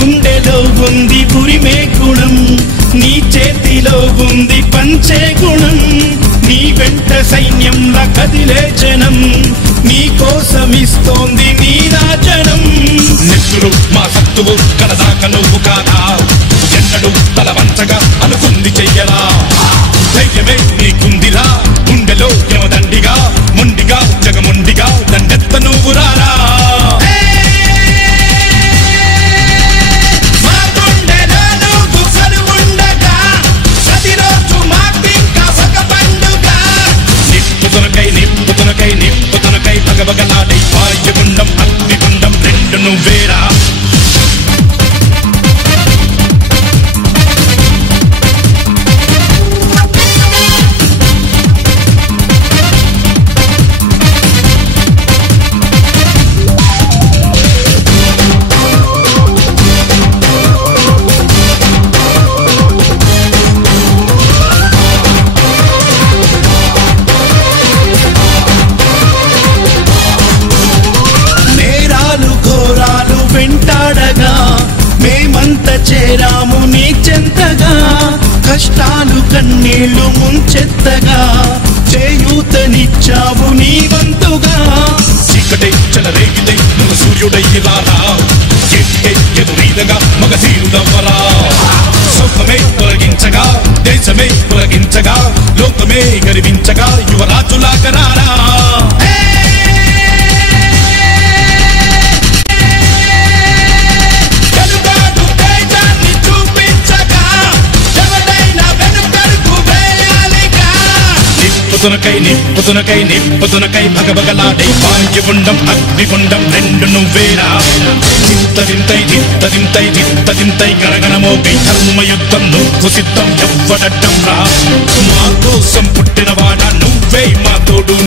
గుండెలో ఉంది ఉరిమే గుణం, నీ చేతిలో ఉంది పంచే గుణం, నీ వెంట సైన్యంలా కదిలే జనం, నీ కోసమిస్తోంది నీ రాజనం. నెత్తురు మా సత్తువు కలదాక నువ్వు కాదా, ఎన్నడు తల వంచగా అనుకుంది చెయ్యరా, ధైర్యమే నీకుందిరా గుండెలో యమదండిగా, మొండిగా జగముండిగా దండెత్త నువ్వు రారా. నిప్పుతునకై భగభగలాడే వాయుగుండం అగ్నిగుండం రెండు నువ్వేరా. మేమంతా చేరాము నీ చెంతగా, కష్టాలు కన్నీళ్లు ముంచెత్తగా, చేయూతనిచ్చావు నీ వంతుగా. చీకటే చెలరేగితే నువ్వు సూర్యుడయ్యి రారా, చేతికే ఎదురీదగా మగధీరుడవ్వరా. సౌఖమే తొలగించగా దేశమే తొలగించగా, లోకమే గర్వించగా యువరాజులాగా రారా. నిప్పుతునకై భగభగలాడే వాయుగుండం అగ్నిగుండం రెండు నువ్వేరా. దింతై గరగణమోగై ధర్మయుద్ధం నువ్వు సిద్ధం ఎవ్వడడ్డం రా. మా